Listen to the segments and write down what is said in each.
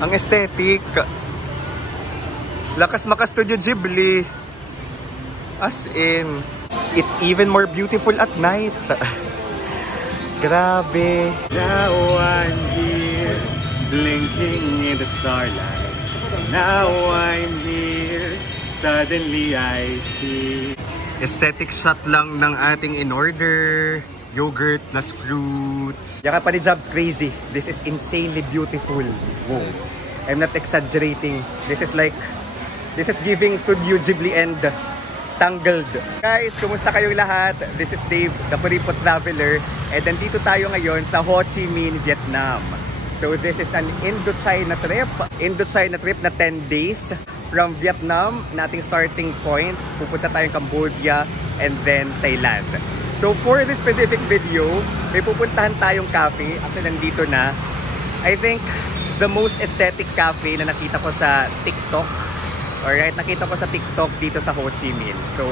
Ang aesthetic. Lakas maka Studio Ghibli. As in, it's even more beautiful at night. Grabe. Now I'm here, blinking in the starlight. Now I'm here, suddenly I see. Aesthetic shot lang ng ating in-order. Yogurt plus fruits. Yaka pa ni Jobs crazy. This is insanely beautiful. Whoa. I'm not exaggerating. This is giving Studio Ghibli and Tangled. Guys, kumusta kayong lahat? This is Dave, the Puripot Traveler. And nandito tayo ngayon sa Ho Chi Minh, Vietnam. So this is an Indochina trip. Indochina trip na 10 days. From Vietnam, nating starting point, pupunta tayong Cambodia and then Thailand. So for this specific video, may pupuntahan tayong cafe. Actually, nandito na. I think the most aesthetic cafe na nakita ko sa TikTok. Alright, nakita ko sa TikTok dito sa Ho Chi Minh. So,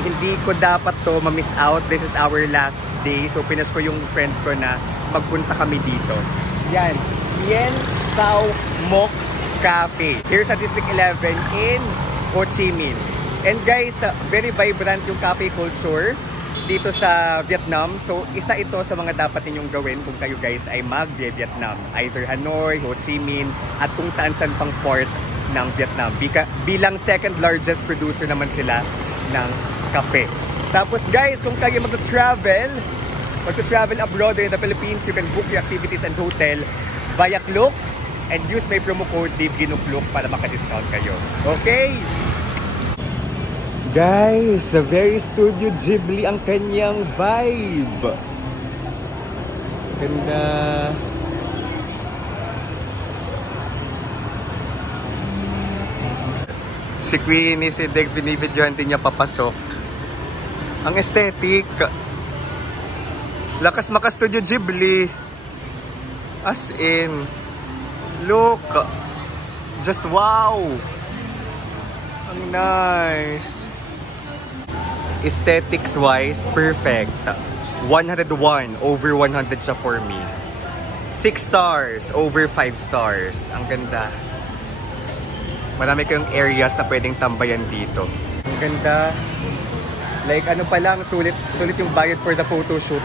hindi ko dapat to ma-miss out. This is our last day. So, pinas ko yung friends ko na magpunta kami dito. Yan, Yen Thao Moc Cafe. Here's sa District 11 in Ho Chi Minh. And guys, very vibrant yung cafe culture dito sa Vietnam. So, isa ito sa mga dapat ninyong gawin kung kayo guys ay mag-Vietnam. Either Hanoi, Ho Chi Minh, at kung saan-saan pang port ng Vietnam. Bilang second largest producer naman sila ng kape. Tapos guys, kung kayo mag-travel abroad in the Philippines, you can book your activities and hotel via Klook and use my promo code DaveGinukluk para maka-discount kayo. Okay? Guys, very Studio Ghibli ang kanyang vibe. Ganda. Si Queenie, si Dex, binibidyohan din niya papasok. Ang aesthetic. Lakas maka Studio Ghibli. As in, look. Just wow. Ang nice. Aesthetics wise, perfect. 101 over 100 siya for me. 6 stars over 5 stars. Ang ganda. Marami kayong areas na pwedeng tambayan dito. Ang ganda. Like ano pa lang, sulit yung bayad for the photo shoot.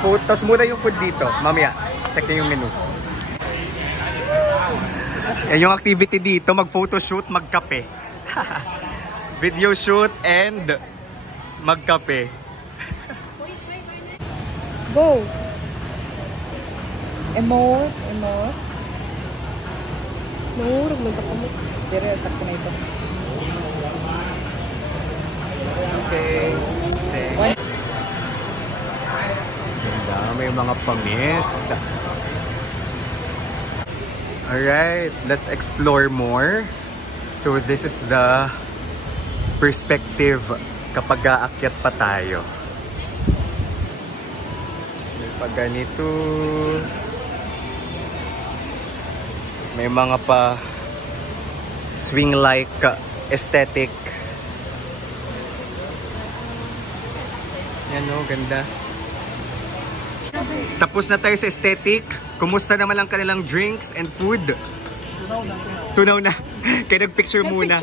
Tapos muna yung food dito. Mamaya, check nyo yung menu. Eh, yung activity dito, mag-photoshoot, magkape. Video shoot and magkape. Go! Emote. Nangurog mo ka mo. Pero sakto na ito. Okay. Ganda, may mga pamit. Alright, let's explore more. So this is the perspective kapag aakyat pa tayo. Pag ganito, may mga pa swing-like aesthetic. Yan o, ganda. Tapos na tayo sa aesthetic. Kumusta naman ang kanilang drinks and food? Tunaw na. Kaya nag-picture muna.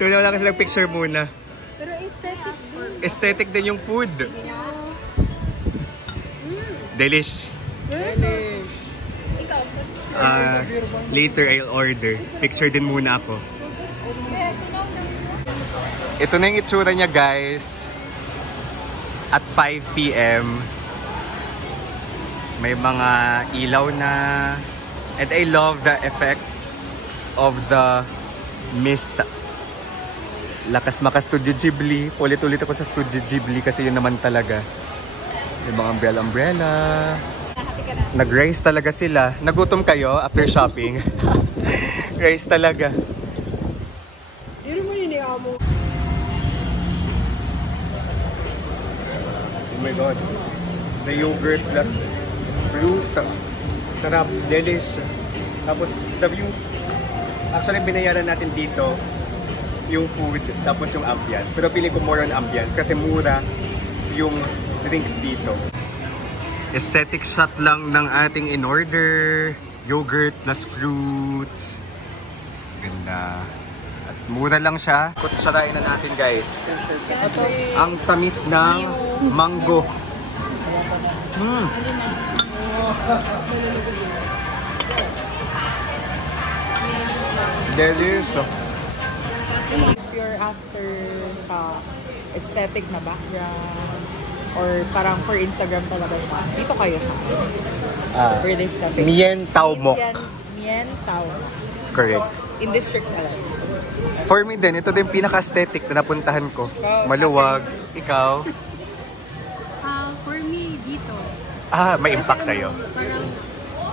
Tunaw na kasi nag-picture muna. Pero aesthetic din. Aesthetic din yung food. Delish. Ikaw, Later I'll order. Picture din muna ako. Ito na yung itsura niya guys. At 5 PM. May mga ilaw na. And I love the effects of the mist. Lakas maka Studio Ghibli. Ulit-ulit ako sa Studio Ghibli kasi yun naman talaga. May mga umbrella. Nag-rice talaga sila. Nagutom kayo after shopping? Rice talaga. Dito mo yun mo. Oh my god. The yogurt plus fruit. Sarap. Delish. Tapos the view. Actually, binayaran natin dito yung food, tapos yung ambience. Pero feeling ko more on ambience kasi mura yung drinks dito. Aesthetic shot lang ng ating in-order. Yogurt plus fruits. Ganda. At mura lang siya. Kutsarain na natin guys. Ang tamis ng mango. Delicious. If you're after sa aesthetic na background or parang for Instagram talaga naman, dito kayo sa for this cafe. Mien Tao Mok. Mien Tao Mok. Correct. In district talaga. For me din, ito din pinaka-aesthetic na napuntahan ko. Maluwag. Ikaw? For me, dito. May impact sa'yo. Parang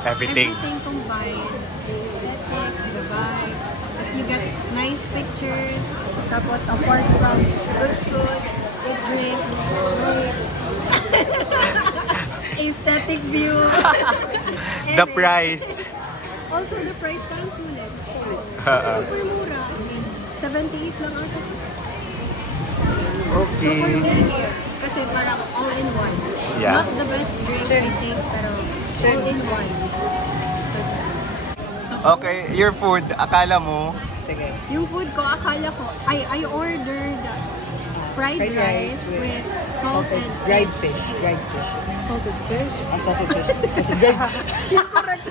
Everything. everything combined. Aesthetic, the vibe. As you get nice pictures. Tapos apart from good food, good drink, great. Aesthetic view. The price. Also, the price parang sulit. Super mura. 78 lang ata. Okay. Super mura. Kasi parang all in one. Yeah. Not the best drink, I think, pero all in one. Okay, your food, akala mo? Sige. Yung food ko, akala ko, I ordered fried rice with salted Dried fish. Dried fish. salted fish. Salted fish.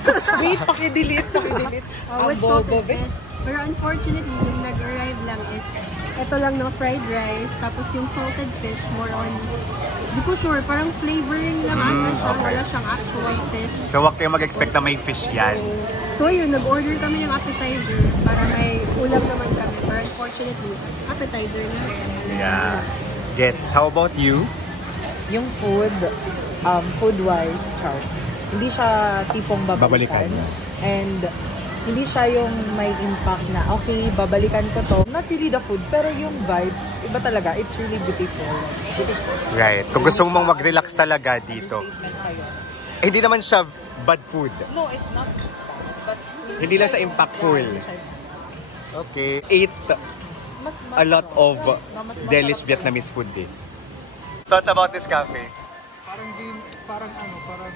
Salted Wait, pakidelete. With salted fish. Pero unfortunately, yung nag-arrive lang is ito lang ng fried rice, tapos yung salted fish, more on, di ko sure, parang flavoring lang ata siya, wala siyang actual fish. So, wag kayo mag-expect na may fish yan. So yun, nag-order kami ng appetizer para may ulam naman kami. Pero unfortunately, appetizer na rin. Yeah. Gets. How about you? Yung food-wise, chart. Hindi siya tipong babalikan. Babalikan. And hindi siya yung may impact na, okay, babalikan ko to. Not really the food, pero yung vibes, iba talaga. It's really beautiful. Right. Kung gusto mong mag-relax talaga dito. Hindi naman siya bad food. No, it's not. But Hindi lang siya impactful. Okay. Ate a lot of delish Vietnamese food eh. Thoughts about this cafe? Parang combine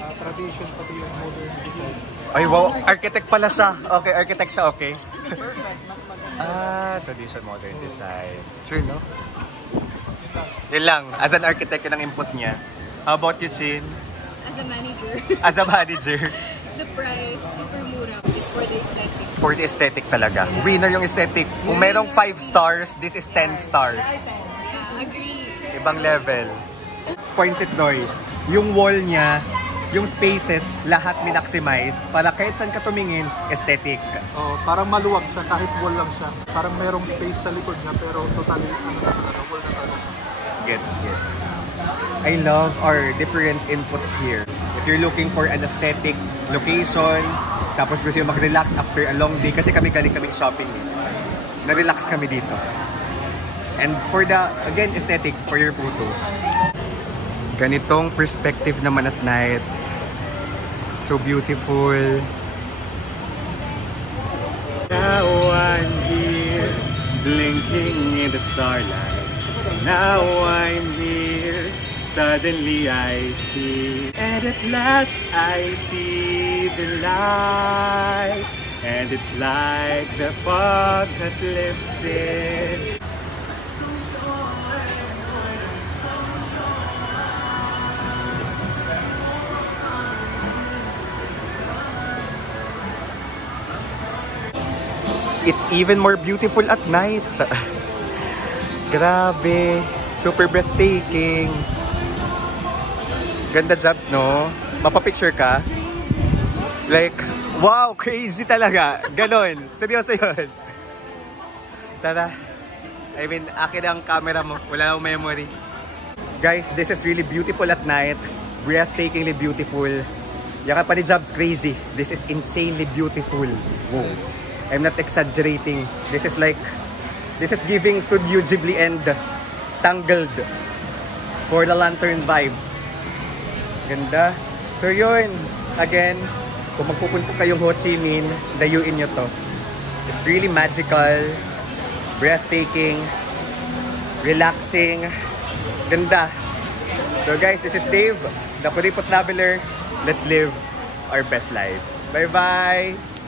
yung tradition pati yung modern design. Ay wow, architect pala siya. Okay, architect siya, okay. Tradition, modern design. Sure, no? Yun lang. As an architect, yun ang input niya. How about you, Chin? As a manager, As a manager, the price, super mura. It's for the aesthetic. for the aesthetic talaga. Winner yung aesthetic. Kung merong 5 stars, this is 10 stars. Yeah, agree. Ibang level. Points it, Noy. Yung wall niya, yung spaces, lahat minaximize para kahit saan ka tumingin, aesthetic. Parang maluwag siya kahit wall lang siya. Parang merong space sa likod niya pero totally wall na talaga siya. Gets. I love our different inputs here. If you're looking for an aesthetic location, tapos gusto yung mag-relax after a long day, kasi kami galing kaming shopping. Na-relax kami dito. And for the, again, aesthetic, for your photos. Ganitong perspective naman at night. So beautiful. Now I'm here, blinking in the starlight. Now I'm here, suddenly I see. And at last I see the light. And it's like the fog has lifted. It's even more beautiful at night. Grabe. Super breathtaking. Ganda jobs, no? Mapapicture ka? Like, wow, crazy talaga. Ganon. Seryoso yun. Tara. I mean, akin ang camera mo. Wala akong memory. Guys, this is really beautiful at night. Breathtakingly beautiful. Yaka pa ni jobs, crazy. This is insanely beautiful. Wow. I'm not exaggerating. This is giving Studio Ghibli and Tangled for the lantern vibes. Ganda. So yun, again, kung magpupunta kayong Ho Chi Minh, dayuin nyo to. It's really magical, breathtaking, relaxing, ganda. So guys, this is Dave, the Kuripot Traveler. let's live our best lives. Bye-bye!